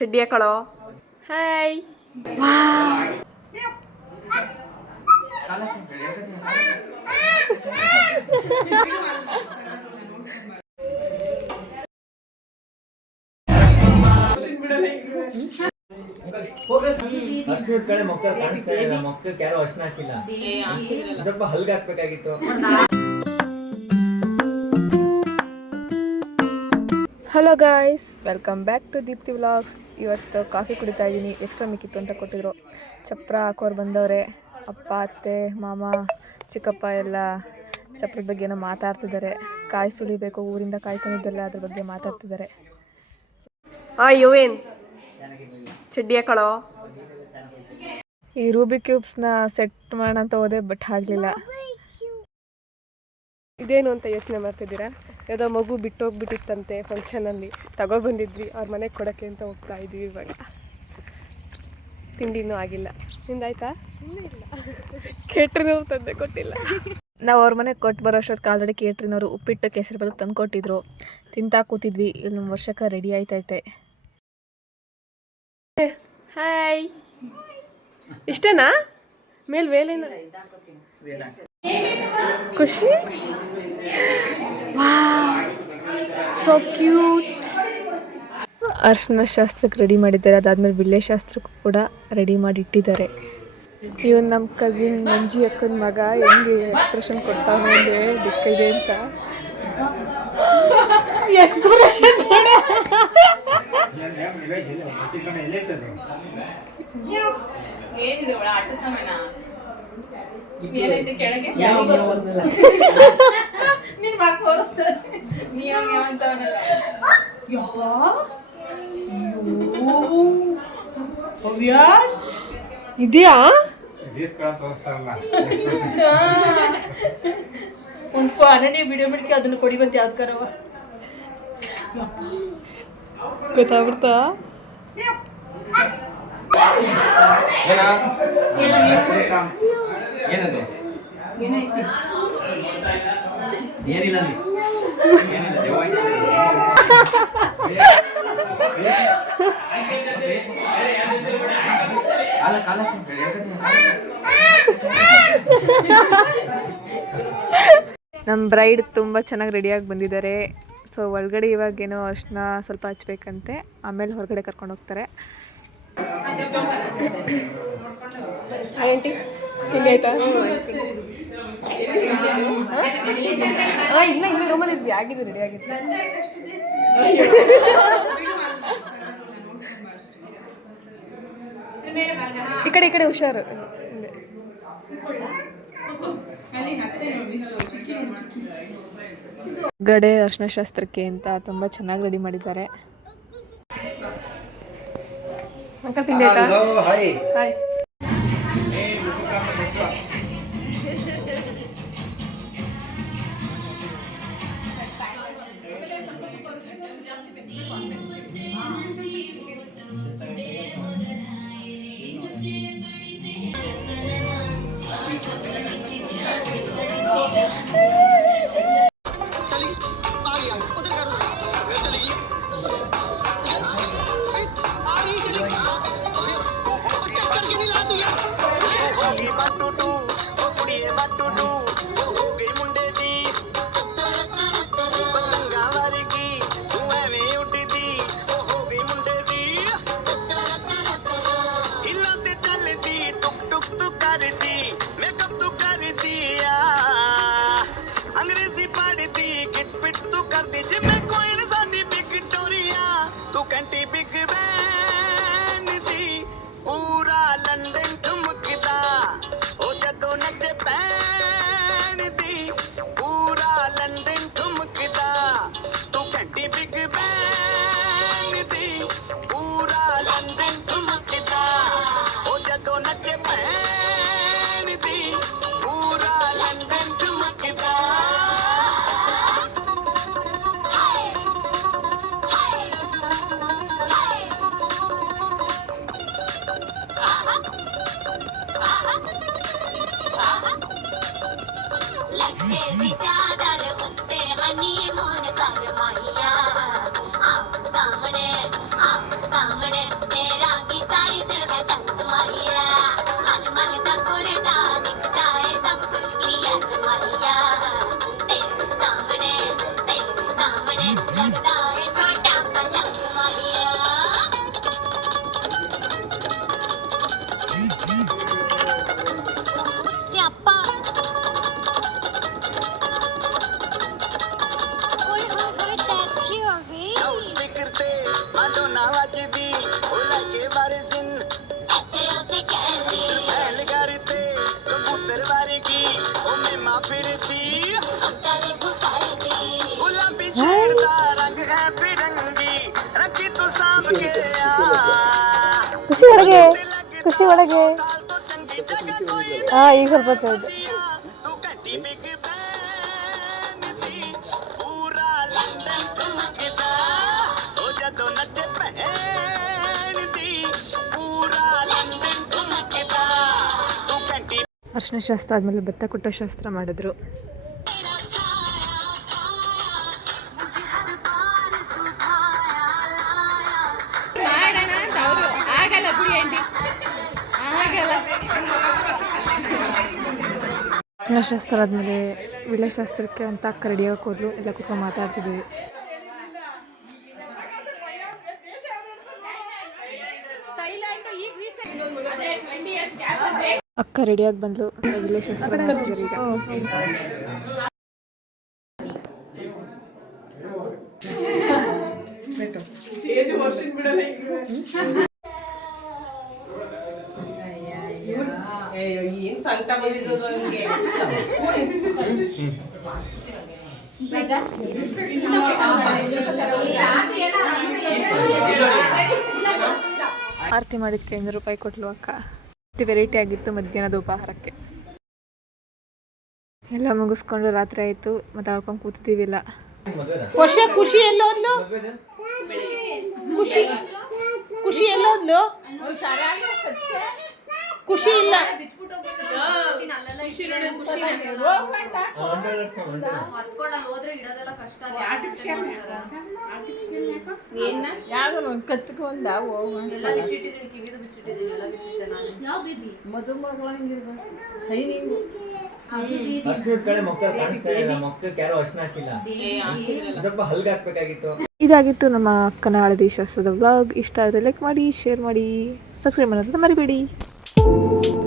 ಚಡ್ಡಿ ಕಳೋ ಹಾಯ್ ಕಡೆ ಮೊಕ್ಕ ಕಾಣಿಸ್ತಾ ಇಲ್ಲ ಮೊಕ್ಕಕ್ಕೆ ಯಾರೋ ಅರ್ಶನ ಹಾಕಿಲ್ಲ. ಸ್ವಲ್ಪ ಹಲ್ಗೆ ಹಾಕ್ಬೇಕಾಗಿತ್ತು. Hello guys welcome back to Deepti vlogs ಇವತ್ತು ಕಾಫಿ ಕುಡಿತಾ ಇದ್ದೀನಿ. ಎಕ್ಸ್ಟ್ರಾ ಮಿಕ್ಕಿತ್ತು ಅಂತ ಕೊಟ್ಟಿದ್ರು. ಚಪ್ರ ಹಾಕೋರು ಬಂದವ್ರೆ. ಅಪ್ಪ ಅತ್ತೆ ಮಾಮ ಚಿಕ್ಕಪ್ಪ ಎಲ್ಲ ಚಪ್ರದ ಬಗ್ಗೆ ಏನೋ ಮಾತಾಡ್ತಿದ್ದಾರೆ. ಕಾಯಿ ಸುಳಿಬೇಕು ಊರಿಂದ ಕಾಯಿ ತಂದಿದ್ದಲ್ಲ ಅದ್ರ ಬಗ್ಗೆ ಮಾತಾಡ್ತಿದ್ದಾರೆ. ಆ ಯುವೇನ್. ಚಡ್ಡಿ ಹಾಕೊಳ್ಳೋ ಈ ರೂಬಿ ಕ್ಯೂಬ್ಸ್ನ ಸೆಟ್ ಮಾಡೋಣ ಅಂತ ಹೋದೆ ಬಟ್ ಆಗಲಿಲ್ಲ ಇದೇನು ಅಂತ ಯೋಚನೆ ಮಾಡ್ತಿದ್ದೀರಾ? ಯಾವುದೋ ಮಗು ಬಿಟ್ಟು ಹೋಗ್ಬಿಟ್ಟಿತ್ತಂತೆ ಫಂಕ್ಷನಲ್ಲಿ ತಗೊಬಂದಿದ್ವಿ ಅವ್ರ ಮನೆಗೆ ಕೊಡೋಕ್ಕೆ ಅಂತ ಹೋಗ್ತಾ ಇದ್ವಿ ಇವಾಗ. ತಿಂಡಿನೂ ಆಗಿಲ್ಲ. ನಿಂದಾಯ್ತಾ? ಕೇಟ್ರಿನವ್ರು ತಂದೆ ಕೊಟ್ಟಿಲ್ಲ. ನಾವು ಅವ್ರ ಮನೆಗೆ ಕೊಟ್ಟು ಬರೋ ಅಷ್ಟೊತ್ತಿಗೆ ಆಲ್ರೆಡಿ ಕೇಟ್ರಿನವರು ಉಪ್ಪಿಟ್ಟು ಕೇಸರಿ ಬೆಲ್ಲ ತಂದು ಕೊಟ್ಟಿದ್ರು. ತಿಂತಾ ಕೂತಿದ್ವಿ ಇಲ್ಲಿ ನಮ್ಮ ವರ್ಷಕ್ಕೆ ರೆಡಿ ಆಯ್ತೈತೆ. ಹಾಯ್ ಇಷ್ಟೇನಾ? ಮೇಲ್ ವೇಲೇನ ಖುಷಿ? ಸೊ ಕ್ಯೂಟ್ ಅರ್ಶನ ಶಾಸ್ತ್ರಕ್ಕೆ ರೆಡಿ ಮಾಡಿದ್ದಾರೆ. ಅದಾದಮೇಲೆ ಬಿಲ್ಲೆ ಶಾಸ್ತ್ರಕ್ಕೂ ಕೂಡ ರೆಡಿ ಮಾಡಿ ಇಟ್ಟಿದ್ದಾರೆ ಇವನ್ ನಮ್ಮ ಕಸಿನ್ ಮಂಜಿ ಅಕ್ಕನ ಮಗ ಹೆಂಗೆ ಎಕ್ಸ್ಪ್ರೆಷನ್ ಕೊಡ್ತಾವೆ ಅಂದರೆ ದಿಕ್ಕ ಇದೆ ಅಂತ. ಎಕ್ಸ್ಪ್ರೆಷನ್ ಏನಿದೆ ಒಳ ಆಟ ಸಮಯನ? ಏನೈತೆ ಕೆಳಗೆ ನಿನ್ ಮಗ ತೋರಿಸ್ತಾರೆ ನಿಯಮ ಯಾವ ಅಂತ ಅವನಲ್ಲ ಯಪ್ಪ ಭವ್ಯ ಇದೆಯಾ ಒಂದು ಅನನ್ಯ ವಿಡಿಯೋ ಬಿಡ್ಕೆ ಅದನ್ನ ಕೊಡಿವಂತ ಯಾವ್ದಕ್ಕಾರವ ಗೊತ್ತಾಗ್ಬಿಡ್ತಾ ಏನದು? ಏನಿಲ್ಲ ಅಲ್ಲಿ. ಏನಿಲ್ಲ, ದೆವ್ವ ಐತೆ. ಕಾಲ ಕಾಲ ನಮ್ಮ ಬ್ರೈಡ್ ತುಂಬ ಚೆನ್ನಾಗಿ ರೆಡಿಯಾಗಿ ಬಂದಿದ್ದಾರೆ. ಸೊ ಒಳಗಡೆ ಇವಾಗೇನೋ ಅರ್ಶಿನ ಸ್ವಲ್ಪ ಹಚ್ಬೇಕಂತೆ. ಆಮೇಲೆ ಹೊರಗಡೆ ಕರ್ಕೊಂಡು ಹೋಗ್ತಾರೆ. ಆಯ್ತಾ ಹಾಂ ಇಲ್ಲ ಇಲ್ಲ ರೂಮಲ್ಲಿ ಇದ್ವಿ ಆಗಿದೆ ರೆಡಿ ಆಗಿದೆ ಈ ಕಡೆ ಈ ಕಡೆ ಹುಷಾರು. ಗಡೆ ಅರ್ಶನ ಶಾಸ್ತ್ರಕ್ಕೆ ಅಂತ ತುಂಬ ಚೆನ್ನಾಗಿ ರೆಡಿ ಮಾಡಿದ್ದಾರೆ. ಅಂಕಲ್ ತಿಂಡಿ ಆಯ್ತಾ? Hi hi dedim. ਮਾਈਆ ਆਪ ਸਾਹਮਣੇ ਆਪ ਸਾਹਮਣੇ। ना रंग है तू साम ಒಳಗೆ ಒಳಗೆ ಈಗ ಸ್ವಲ್ಪ ಅರ್ಶಿನ ಶಾಸ್ತ್ರ ಆದಮೇಲೆ ಭತ್ತ ಕುಟ್ಟ ಶಾಸ್ತ್ರ ಮಾಡಿದ್ರು. ಅರ್ಶಿನ ಶಾಸ್ತ್ರ ಆದಮೇಲೆ ವಿಳೆ ಶಾಸ್ತ್ರಕ್ಕೆ ಅಂತ ಅಕ್ಕ ರೆಡಿ ಆಗಕ್ಕೆ ಹೋದ್ಲು. ಎಲ್ಲ ಕುತ್ಕೊಂಡು ಮಾತಾಡ್ತಿದ್ವಿ. ಅಕ್ಕ ರೆಡಿಯಾಗಿ ಬಂದ್ಲು. ಇಲ್ಲಿ ಶಸ್ತ್ರ ಈಗ. ಮಾಡಿದ್ಕೆ ಐನೂರು ರೂಪಾಯಿ ಕೊಟ್ಲು ಅಕ್ಕ. ವೆರೈಟಿ ಆಗಿತ್ತು ಮಧ್ಯಾಹ್ನದ ಉಪಹಾರಕ್ಕೆ. ಎಲ್ಲ ಮುಗಿಸ್ಕೊಂಡು ರಾತ್ರಿ ಆಯಿತು ಮಾತಾಡ್ಕೊಂಡು ಕೂತಿದ್ದೀವಿಲ್ಲ. ವರ್ಷ ಖುಷಿ ಖುಷಿ ಎಲ್ಲೋದ್ಲು? ಖುಷಿ ಖುಷಿ ಎಲ್ಲೋದ್ಲು? ಖುಷಿ ಇಲ್ಲ. ಕತ್ಕೊಂಡ ಮದುಮಗಳ ಶೈನಿಂಗು ಇದಾಗಿತ್ತು ನಮ್ಮ ಕನ್ನಡ ಹಳದಿ ಶಾಸ್ತ್ರದ ವ್ಲಾಗ್ ಇಷ್ಟ ಆದರೆ ಲೈಕ್ ಮಾಡಿ ಶೇರ್ ಮಾಡಿ ಸಬ್ಸ್ಕ್ರೈಬ್ ಮಾಡೋದನ್ನ ಮರಿಬೇಡಿ. Thank you.